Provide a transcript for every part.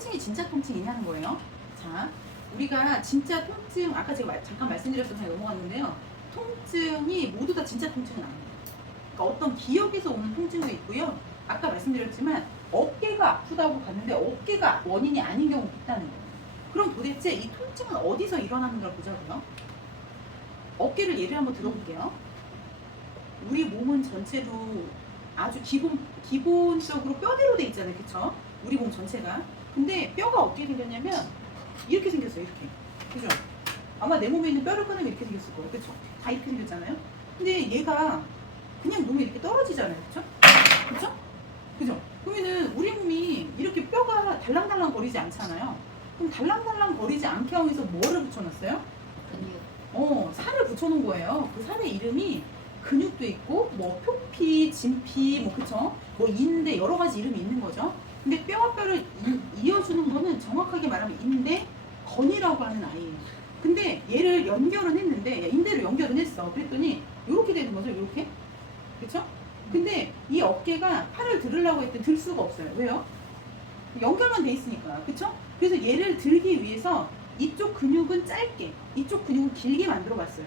통증이 진짜 통증이냐는 거예요. 자, 우리가 진짜 통증, 아까 제가 잠깐 말씀드렸어서 그냥 넘어갔는데요. 통증이 모두 다 진짜 통증은 아니에요. 그러니까 어떤 기억에서 오는 통증도 있고요. 아까 말씀드렸지만 어깨가 아프다고 봤는데 어깨가 원인이 아닌 경우도 있다는 거예요. 그럼 도대체 이 통증은 어디서 일어나는가 보자고요. 어깨를 예를 한번 들어볼게요. 우리 몸은 전체로 아주 기본적으로 뼈대로 돼 있잖아요. 그쵸? 우리 몸 전체가. 근데 뼈가 어떻게 생겼냐면 이렇게 생겼어요. 이렇게. 그죠? 아마 내 몸에 있는 뼈를 꺼내면 이렇게 생겼을 거예요. 그쵸? 다 이렇게 생겼잖아요. 근데 얘가 그냥 몸에 이렇게 떨어지잖아요. 그쵸? 그쵸? 그죠? 그러면은 우리 몸이 이렇게 뼈가 달랑달랑 거리지 않잖아요. 그럼 달랑달랑 거리지 않게 하기 위해서 뭐를 붙여놨어요? 근육. 살을 붙여놓은 거예요. 그 살의 이름이 근육도 있고, 뭐 표피, 진피, 뭐 그쵸? 뭐 인대 여러 가지 이름이 있는 거죠. 근데 뼈와 뼈를 이어주는 거는 정확하게 말하면 인대, 건이라고 하는 아이예요. 근데 얘를 연결은 했는데, 인대를 연결은 했어. 그랬더니 이렇게 되는 거죠. 이렇게. 그쵸? 근데 이 어깨가 팔을 들으려고 했더니 들 수가 없어요. 왜요? 연결만 돼 있으니까. 그쵸? 그래서 얘를 들기 위해서 이쪽 근육은 짧게, 이쪽 근육은 길게 만들어 봤어요.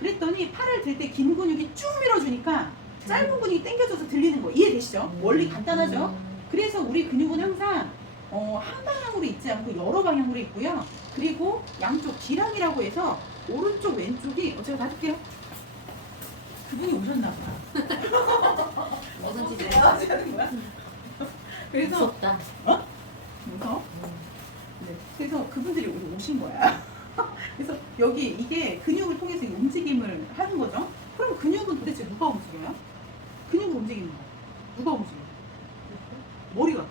그랬더니 팔을 들 때 긴 근육이 쭉 밀어주니까 짧은 근육이 당겨져서 들리는 거 이해되시죠? 원리 간단하죠? 그래서 우리 근육은 항상 한 방향으로 있지 않고 여러 방향으로 있고요. 그리고 양쪽 기랑이라고 해서 오른쪽 왼쪽이 제가 봐줄게요. 그분이 오셨나 봐. 무슨 짓을 뭐 하는 거야? 그래서 무섭다. 무서워? 네. 그래서 그분들이 오신 거야. 그래서 여기 이게 근육을 통해서 움직임을 하는 거죠. 그럼 근육은 도대체 누가 움직여요? 근육을 움직이는 거. 누가 움직여요? 머리가.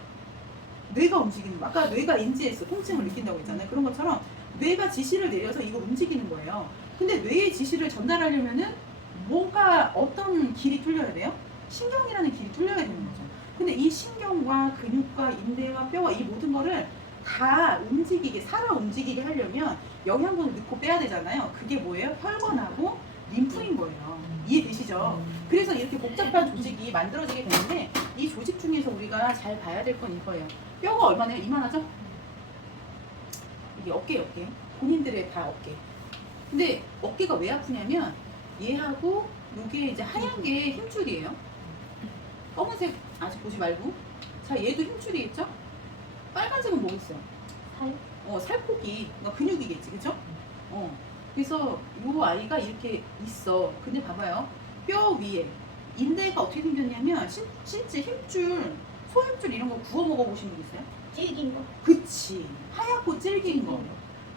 뇌가 움직이는 거. 아까 뇌가 인지했어. 통증을 느낀다고 했잖아요. 그런 것처럼 뇌가 지시를 내려서 이걸 움직이는 거예요. 근데 뇌의 지시를 전달하려면은 뭐가 어떤 길이 뚫려야 돼요? 신경이라는 길이 뚫려야 되는 거죠. 근데 이 신경과 근육과 인대와 뼈와 이 모든 거를 다 움직이게, 살아 움직이게 하려면 영양분을 넣고 빼야 되잖아요. 그게 뭐예요? 혈관하고 림프인 거예요. 이해되시죠? 그래서 이렇게 복잡한 조직이 만들어지게 되는데 이 조직 중에서 우리가 잘 봐야 될 건 이거예요. 뼈가 얼마나요? 이만하죠? 이게 어깨. 본인들의 다 어깨. 근데 어깨가 왜 아프냐면 얘하고 이게 이제 하얀 게 힘줄이에요. 검은색 아직 보지 말고. 자, 얘도 힘줄이겠죠? 빨간색은 뭐겠어요? 살? 살코기, 그러니까 근육이겠지, 그죠? 그래서 이 아이가 이렇게 있어. 근데 봐봐요. 뼈 위에 인대가 어떻게 생겼냐면 실제 힘줄, 소힘줄 이런 거 구워 먹어보신 분 있어요? 질긴 거. 그치. 하얗고 질긴 거.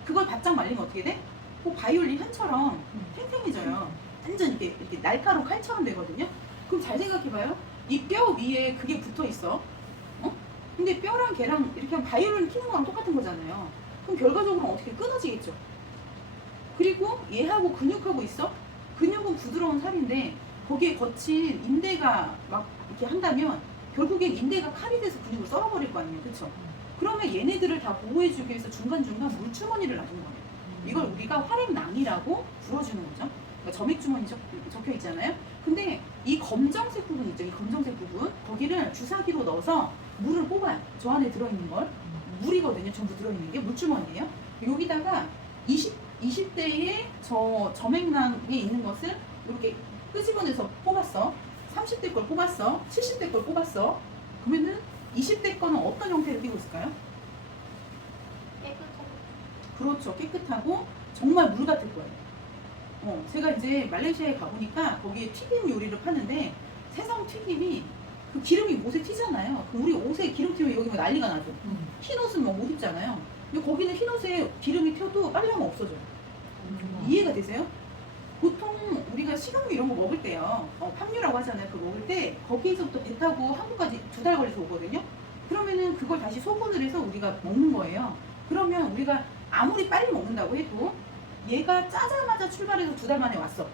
그걸 바짝 말리면 어떻게 돼? 그 바이올린 현처럼 탱탱해져요. 완전 이렇게 날카로운 칼처럼 되거든요. 그럼 잘 생각해봐요. 이 뼈 위에 그게 붙어 있어. 근데 뼈랑 걔랑 이렇게 하면 바이올린 키는 거랑 똑같은 거잖아요. 그럼 결과적으로 어떻게 끊어지겠죠? 그리고 얘하고 근육하고 있어? 근육은 부드러운 살인데 거기에 거친 인대가 막 이렇게 한다면 결국엔 인대가 칼이 돼서 근육을 썰어버릴 거 아니에요. 그쵸? 그러면 얘네들을 다 보호해주기 위해서 중간중간 물주머니를 놔둔 거예요. 이걸 우리가 활액낭이라고 불어주는 거죠. 그러니까 점액주머니 적혀 있잖아요. 근데 이 검정색 부분 있죠. 이 검정색 부분 거기를 주사기로 넣어서 물을 뽑아요. 저 안에 들어있는 걸. 물이거든요. 전부 들어있는 게 물주머니예요. 여기다가 20대의 저 점액낭에 있는 것을 이렇게 끄집어내서 뽑았어. 30대 걸 뽑았어. 70대 걸 뽑았어. 그러면은 20대 거는 어떤 형태를 띠고 있을까요? 깨끗하고. 그렇죠. 깨끗하고 정말 물 같을 거예요. 제가 이제 말레이시아에 가보니까 거기에 튀김 요리를 파는데 새성 튀김이 그 기름이 옷에 튀잖아요. 그 우리 옷에 기름 튀면 여기 뭐 난리가 나죠. 흰 옷은 뭐 못 입잖아요. 근데 거기는 흰 옷에 기름이 튀어도 빨리하면 없어져요. 이해가 되세요? 보통 우리가 식용유 이런 거 먹을 때요. 팜유라고 하잖아요. 그거 먹을 때 거기에서부터 배 타고 한국까지 2달 걸려서 오거든요. 그러면은 그걸 다시 소분을 해서 우리가 먹는 거예요. 그러면 우리가 아무리 빨리 먹는다고 해도 얘가 짜자마자 출발해서 2달 만에 왔어.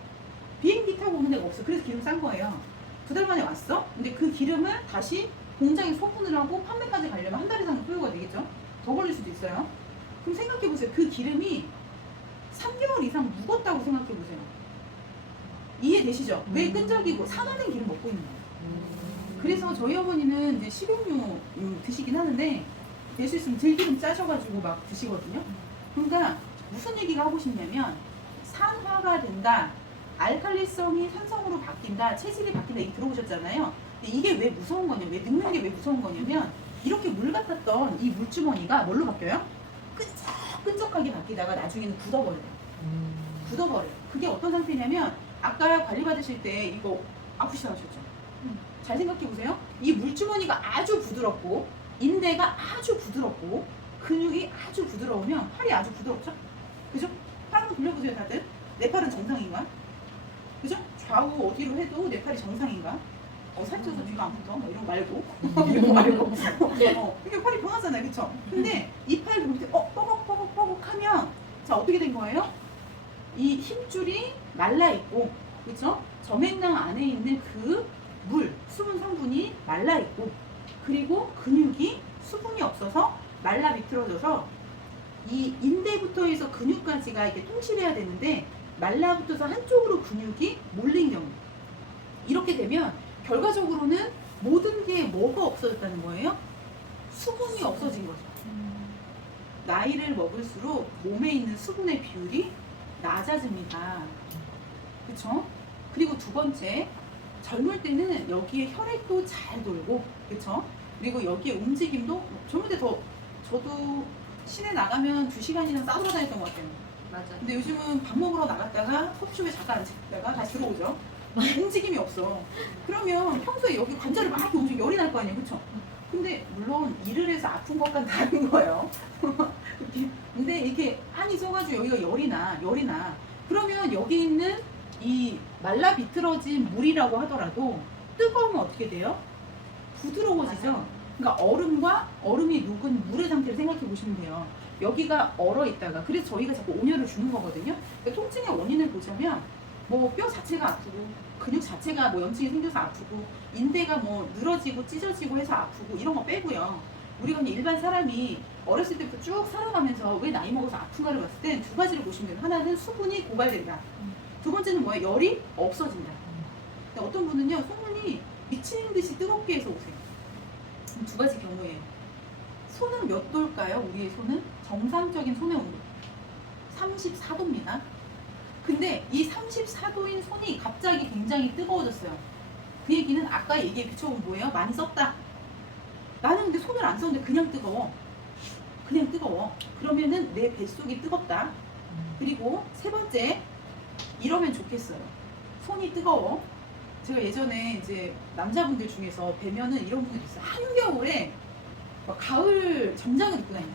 비행기 타고 오는 데가 없어. 그래서 기름 싼 거예요. 2달 만에 왔어. 근데 그 기름을 다시 공장에 소분을 하고 판매까지 가려면 한 달 이상 소요가 되겠죠? 더 걸릴 수도 있어요. 그럼 생각해보세요. 그 기름이 3개월 이상 묵었다고 생각해보세요. 이해되시죠? 왜 끈적이고 산화된 기름 먹고 있는 거예요. 그래서 저희 어머니는 이제 식용유 드시긴 하는데 될 수 있으면 들기름 짜셔가지고 막 드시거든요. 그러니까 무슨 얘기가 하고 싶냐면 산화가 된다, 알칼리성이 산성으로 바뀐다, 체질이 바뀐다, 이게 들어보셨잖아요. 근데 이게 왜 무서운 거냐, 왜 늙는 게 왜 무서운 거냐면 이렇게 물 같았던 이 물주머니가 뭘로 바뀌어요? 끈적끈적하게 바뀌다가 나중에는 굳어버려요. 굳어버려요. 그게 어떤 상태냐면 아까 관리 받으실 때 이거 아프시다 하셨죠? 잘 생각해 보세요. 이 물주머니가 아주 부드럽고 인대가 아주 부드럽고 근육이 아주 부드러우면 팔이 아주 부드럽죠? 그죠? 팔 한번 돌려보세요 다들. 내 팔은 정상인가? 그죠? 좌우 어디로 해도 내 팔이 정상인가? 살쪄서 뒤가 안 붙어? 뭐 이런 거 말고 이런 거 말고 이게 팔이 변하잖아요, 그쵸? 근데 이 팔 볼 때 뻐걱뻐걱뻐걱 하면 자 어떻게 된 거예요? 이 힘줄이 말라있고 그쵸? 점액낭 안에 있는 그 물, 수분 성분이 말라있고 그리고 근육이 수분이 없어서 말라 비틀어져서 이 인대부터 해서 근육까지가 이렇게 통실해야 되는데 말라붙어서 한쪽으로 근육이 몰린 경우 이렇게 되면 결과적으로는 모든 게 뭐가 없어졌다는 거예요? 수분이 없어진 거죠. 나이를 먹을수록 몸에 있는 수분의 비율이 낮아집니다. 그쵸? 그리고 두 번째, 젊을 때는 여기에 혈액도 잘 돌고, 그쵸? 그리고 여기에 움직임도 젊을 때 더, 저도 시내 나가면 2시간 이상 싸돌아 다녔던 것 같아요. 맞아. 근데 요즘은 밥 먹으러 나갔다가 커피숍에 잠깐 앉았다가 다시 들어오죠. 움직임이 없어. 그러면 평소에 여기 관절을 막 이렇게 움직이면 열이 날 거 아니에요, 그쵸? 근데 물론 일을 해서 아픈 것과는 다른 거예요. 근데 이렇게 한이 쏘가지고 여기가 열이 나. 그러면 여기 있는 이 말라 비틀어진 물이라고 하더라도 뜨거우면 어떻게 돼요? 부드러워지죠. 그러니까 얼음이 녹은 물의 상태를 생각해 보시면 돼요. 여기가 얼어 있다가 그래서 저희가 자꾸 온열을 주는 거거든요. 그러니까 통증의 원인을 보자면 뭐 뼈 자체가 아프고 근육 자체가 뭐 염증이 생겨서 아프고 인대가 뭐 늘어지고 찢어지고 해서 아프고 이런 거 빼고요. 우리가 그냥 일반 사람이 어렸을 때부터 쭉 살아가면서 왜 나이 먹어서 아픈가를 봤을 땐 두 가지를 보시면 돼요. 하나는 수분이 고갈된다. 두 번째는 뭐예요? 열이 없어진다. 근데 어떤 분은요 손이 미치는 듯이 뜨겁게 해서 오세요. 두 가지 경우에 손은 몇 도일까요? 우리의 손은 정상적인 손의 온도 34도입니다. 근데 이 34도인 손이 갑자기 굉장히 뜨거워졌어요. 그 얘기는 아까 얘기에 비춰보면 뭐예요? 많이 썼다. 나는 근데 손을 안 썼는데 그냥 뜨거워. 그냥 뜨거워. 그러면은 내 뱃속이 뜨겁다. 그리고 세 번째, 이러면 좋겠어요. 손이 뜨거워. 제가 예전에 이제 남자분들 중에서 뵈면은 이런 분들 있어요. 한겨울에 막 가을 정장을 입고 다니는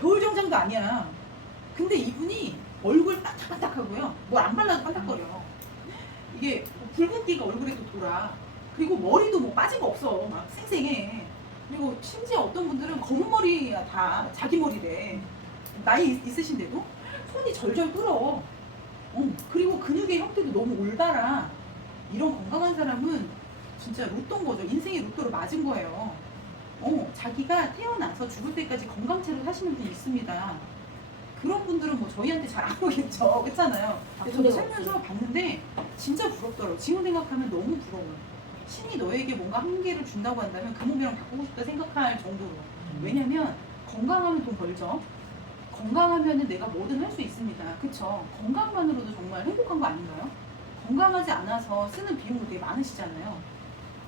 겨울 정장도 아니야. 근데 이분이 얼굴 반짝반짝하고요. 뭘 안 발라도 반짝거려. 이게 붉은기가 얼굴에 또 돌아. 그리고 머리도 뭐 빠진 거 없어. 막 생생해. 그리고 심지어 어떤 분들은 검은 머리가 다 자기 머리래. 나이 있으신데도 손이 절절 끓어. 그리고 근육의 형태도 너무 올바라. 이런 건강한 사람은 진짜 로또인 거죠. 인생의 로또로 맞은 거예요. 자기가 태어나서 죽을 때까지 건강체로 사시는 분이 있습니다. 그런 분들은 뭐 저희한테 잘 안 오겠죠. 그렇잖아요. 근데 저도 살면서 봤는데 진짜 부럽더라고요. 지금 생각하면 너무 부러워요. 신이 너에게 뭔가 한계를 준다고 한다면 그 몸이랑 바꾸고 싶다 생각할 정도로. 왜냐면 건강하면 돈 벌죠. 건강하면은 내가 뭐든 할 수 있습니다. 그쵸? 건강만으로도 정말 행복한 거 아닌가요? 건강하지 않아서 쓰는 비용도 되게 많으시잖아요.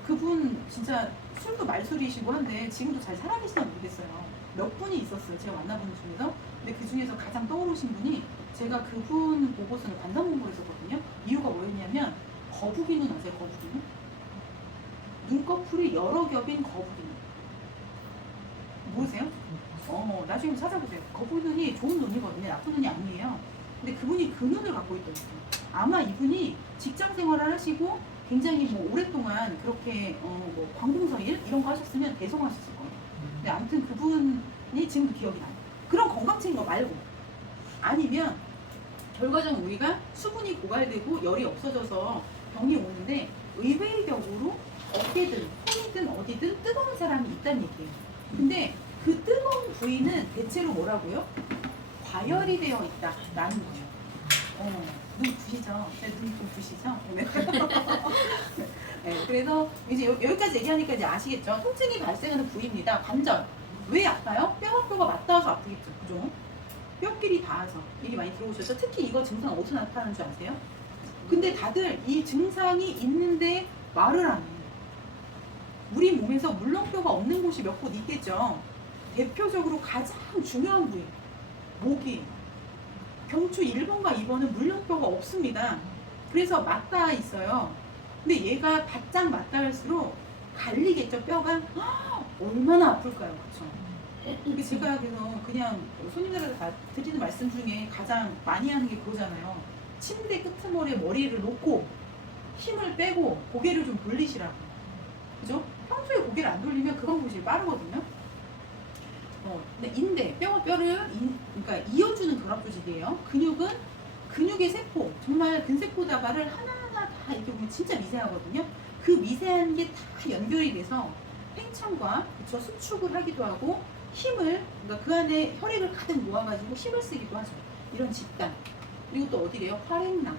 그분 진짜 술도 말술이시고 한데 지금도 잘 살아계시나 모르겠어요. 몇 분이 있었어요. 제가 만나본 중에서. 근데 그 중에서 가장 떠오르신 분이 제가 그분 보고서는 관상 공부를 했었거든요. 이유가 뭐였냐면 거북이 눈 아세요? 거북이 눈? 눈꺼풀이 여러 겹인 거북이 눈. 모르세요? 나중에 찾아보세요. 거북이 눈이 좋은 눈이거든요. 나쁜 눈이 아니에요. 근데 그분이 그 눈을 갖고 있더라고요. 아마 이분이 직장 생활을 하시고 굉장히 뭐 오랫동안 그렇게 뭐 관공서일 이런 거 하셨으면 대성하셨을 거예요. 근데 아무튼 그분이 지금도 기억이 나요. 그런 건강체인 거 말고 아니면 결과적으로 우리가 수분이 고갈되고 열이 없어져서 병이 오는데 의외적으로 어깨든 손이든 어디든 뜨거운 사람이 있다는 얘기예요. 근데 그 뜨거운 부위는 대체로 뭐라고요? 과열이 되어 있다라는 거예요. 눈 부시죠? 눈이 좀 부시죠? 네, 그래서 이제 여기까지 얘기하니까 이제 아시겠죠? 통증이 발생하는 부위입니다. 관절. 왜 아파요? 뼈와 뼈가 맞닿아서 아프겠죠. 그죠? 뼈끼리 닿아서. 얘기 많이 들어보셨죠? 특히 이거 증상 어디서 나타나는 줄 아세요? 근데 다들 이 증상이 있는데 말을 안 해요. 우리 몸에서 물렁뼈가 없는 곳이 몇 곳 있겠죠. 대표적으로 가장 중요한 부위, 목이. 경추 1번과 2번은 물렁뼈가 없습니다. 그래서 맞닿아 있어요. 근데 얘가 바짝 맞닿을수록 갈리겠죠, 뼈가? 얼마나 아플까요, 그렇죠? 제가 그래서 그냥 손님들한테 다 드리는 말씀 중에 가장 많이 하는 게 그거잖아요. 침대 끄트머리에 머리를 놓고 힘을 빼고 고개를 좀 돌리시라고. 그죠? 평소에 고개를 안 돌리면 그 방법이 제일 빠르거든요. 근데 인대, 뼈와 뼈를 그러니까 이어주는 결합조직이에요. 근육은 근육의 세포, 정말 근세포다발을 하나하나 다 이렇게 보면 진짜 미세하거든요. 그 미세한 게 다 연결이 돼서 팽창과 그쵸, 수축을 하기도 하고 힘을, 그러니까 그 안에 혈액을 가득 모아가지고 힘을 쓰기도 하죠. 이런 집단. 그리고 또 어디래요? 활액낭.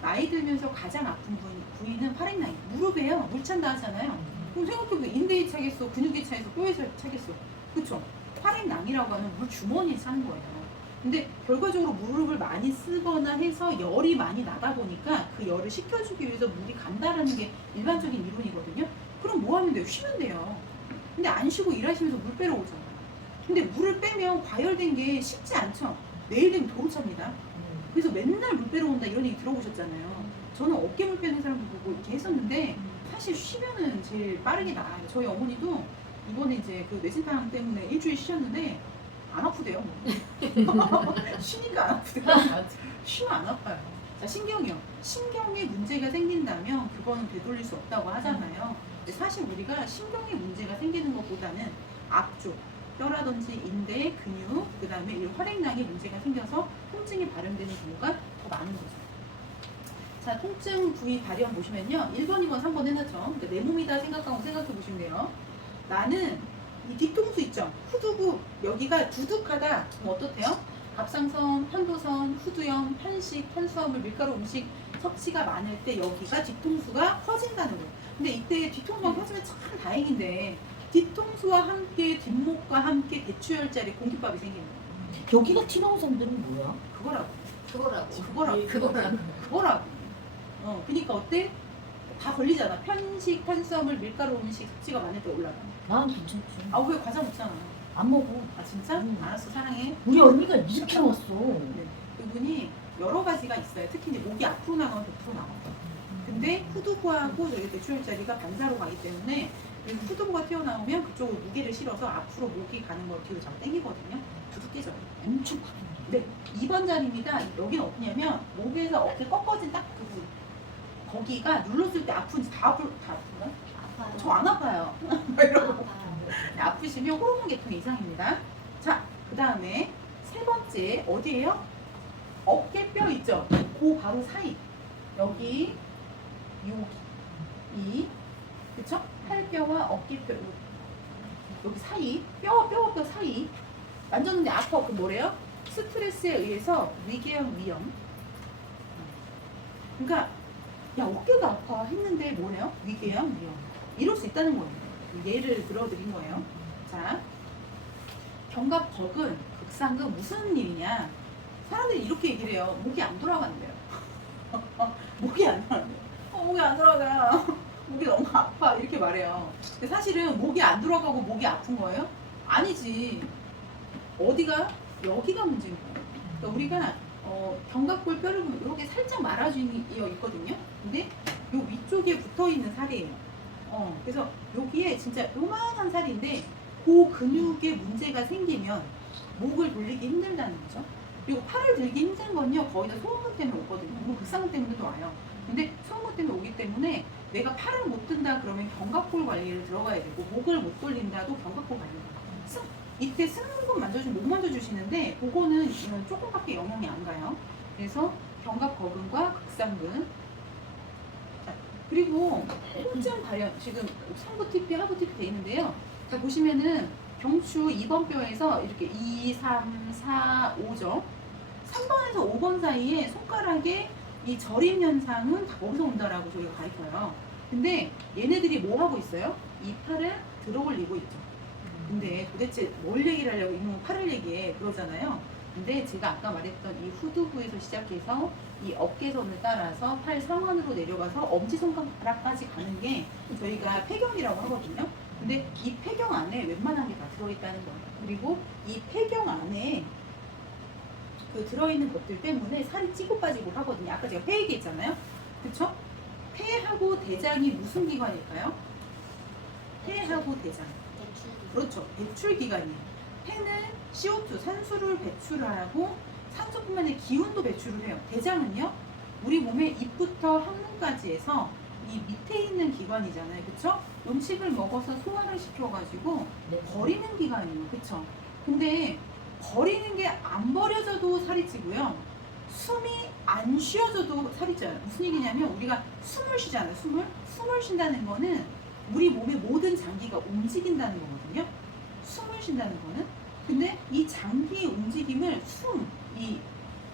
나이 들면서 가장 아픈 부위는 활액낭이 무릎에요. 물 찬다 하잖아요. 그럼 생각해보세요. 인대에 차겠어, 근육에 차겠어, 뼈에 차겠어. 그쵸? 활액낭이라고 하는 물 주머니에 차는 거예요. 근데 결과적으로 무릎을 많이 쓰거나 해서 열이 많이 나다 보니까 그 열을 식혀주기 위해서 물이 간다라는 게 일반적인 이론이거든요. 그럼 뭐 하면 돼요? 쉬면 돼요. 근데 안 쉬고 일하시면서 물 빼러 오잖아요. 근데 물을 빼면 과열된 게 쉽지 않죠. 내일 되면 도로 찹니다. 그래서 맨날 물 빼러 온다 이런 얘기 들어보셨잖아요. 저는 어깨 물 빼는 사람도 보고 이렇게 했었는데 사실 쉬면은 제일 빠르게 나아요. 저희 어머니도 이번에 이제 그 뇌진탕 때문에 일주일 쉬셨는데 안 아프대요. 뭐. 쉬니까 안 아프대요. 쉬면 안 아파요. 자, 신경이요. 신경에 문제가 생긴다면 그거는 되돌릴 수 없다고 하잖아요. 근데 사실 우리가 신경에 문제가 생기는 것보다는 앞쪽 뼈라든지 인대, 근육, 그 다음에 이 활액낭에 문제가 생겨서 통증이 발현되는 경우가 더 많은 거죠. 자, 통증 부위 발현 보시면요. 1번, 2번, 3번 해놨죠. 그러니까 내 몸이다 생각하고 생각해 보시면 돼요. 나는 이 뒤통수 있죠? 후두부 여기가 두둑하다. 그럼 어떻대요? 갑상선, 편도선, 후두염, 편식, 탄수화물, 밀가루 음식 섭취가 많을 때 여기가 뒤통수가 퍼진다는 거예요. 근데 이때 뒤통수가 퍼지면 참 다행인데 뒤통수와 함께 뒷목과 함께 대추혈자리 공깃밥이 생기는 거예요. 여기가 튀나온 사람들은 뭐야? 그거라고. 그거라고. 그거라고. 그러니까 어때? 다 걸리잖아. 편식, 탄수화물, 밀가루 음식 섭취가 많을 때 올라가. 난 괜찮지. 아, 왜 과자 먹잖아. 안 먹어. 아, 진짜? 응. 알았어, 사랑해. 우리 언니가 이렇게 나왔어. 네. 그분이 여러 가지가 있어요. 특히 이제 목이 앞으로 나가면 100% 나가요. 근데 후두부하고 저기 대추혈자리가 반사로 가기 때문에 후두부가 튀어나오면 그쪽으로 무게를 실어서 앞으로 목이 가는 걸 뒤로 잡아 당기거든요. 두둑 깨져요. 엄청 크게. 네, 2번 자리입니다. 여기는 어디냐면 목에서 어깨 꺾어진 딱 그 부분. 거기가 눌렀을 때 아픈지 다 아픈가? 아파요. 저 안 아파요. 이러고. 아프시면 호르몬 계통의 이상입니다. 자, 그 다음에 세 번째 어디예요? 어깨뼈 있죠? 그 바로 사이. 여기, 여기, 그쵸? 팔뼈와 어깨뼈 여기 사이, 뼈와 뼈 사이 만졌는데 아파. 그럼 뭐래요? 스트레스에 의해서 위궤양 위염. 그러니까 야, 어깨가 아파 했는데 뭐래요? 위궤양 위염. 이럴 수 있다는 거예요. 예를 들어드린 거예요. 자, 견갑벽은 극상근 무슨 일이냐? 사람들이 이렇게 얘기를 해요. 목이 안 돌아간대요. 목이 안 돌아간대요. 목이 안 돌아가. 목이 너무 아파. 이렇게 말해요. 근데 사실은 목이 안 돌아가고 목이 아픈 거예요? 아니지. 어디가? 여기가 문제인 거예요. 그러니까 우리가 견갑골 뼈를 보면 이렇게 살짝 말아주어 있거든요. 근데 요 위쪽에 붙어 있는 살이에요. 그래서 여기에 진짜 요만한 살인데 그 근육에 문제가 생기면 목을 돌리기 힘들다는 거죠. 그리고 팔을 들기 힘든 건요 거의 다 소음근 때문에 오거든요. 물론 극상근 때문에도 와요. 근데 소음근 때문에 오기 때문에 내가 팔을 못 든다 그러면 견갑골 관리를 들어가야 되고 목을 못 돌린다도 견갑골 관리를 이때 승근 만져주면 목 만져주시는데 그거는 조금밖에 영향이 안 가요. 그래서 견갑거근과 극상근. 자, 그리고 통증 발현 지금 상부 TP, 하부 TP 돼 있는데요. 자, 보시면은 경추 2번 뼈에서 이렇게 2, 3, 4, 5죠. 3번에서 5번 사이에 손가락에 이 저림 현상은 다 거기서 온다라고 저희가 가르쳐요. 근데 얘네들이 뭐 하고 있어요? 이 팔을 들어 올리고 있죠. 근데 도대체 뭘 얘기를 하려고 이놈 팔을 얘기해 그러잖아요. 근데 제가 아까 말했던 이 후두부에서 시작해서 이 어깨선을 따라서 팔 상완으로 내려가서 엄지손가락까지 가는 게 저희가 폐경이라고 하거든요. 근데 이 폐경 안에 웬만한 게 다 들어있다는 거예요. 그리고 이 폐경 안에 그 들어있는 것들 때문에 살이 찌고 빠지고 하거든요. 아까 제가 폐 얘기했잖아요. 그쵸? 폐하고 대장이 무슨 기관일까요? 폐하고 대장. 그렇죠. 배출 기관이에요. 폐는 CO2, 산소를 배출하고 산소뿐만 아니라 기운도 배출을 해요. 대장은요, 우리 몸의 입부터 항문까지 해서 이 밑에 있는 기관이잖아요. 그쵸? 음식을 먹어서 소화를 시켜가지고 네. 버리는 기관이에요. 그쵸? 근데 버리는 게 안 버려져도 살이 찌고요. 숨이 안 쉬어져도 살이 쪄요. 무슨 얘기냐면 우리가 숨을 쉬잖아요. 숨을 쉰다는 거는 우리 몸의 모든 장기가 움직인다는 거거든요. 숨을 쉰다는 거는. 근데 이 장기의 움직임을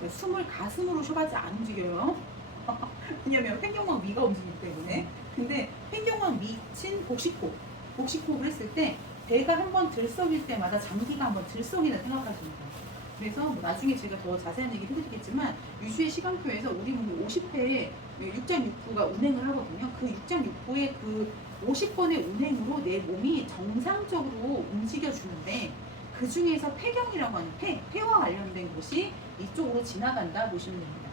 숨을 가슴으로 쉬어가지 안 움직여요. 왜냐면 횡격막 위가 움직이기 때문에. 근데 횡격막 밑인 복식호흡을 했을 때 배가 한번 들썩일 때마다 장기가 한번 들썩이다 생각하시면 돼요. 그래서 뭐 나중에 제가 더 자세한 얘기를 해드리겠지만 유슈의 시간표에서 우리 몸이 50회에 6.6부가 운행을 하거든요. 그 6.6부의 그 50번의 운행으로 내 몸이 정상적으로 움직여주는데 그 중에서 폐경이라고 하는 폐와 관련된 곳이 이쪽으로 지나간다 보시면 됩니다.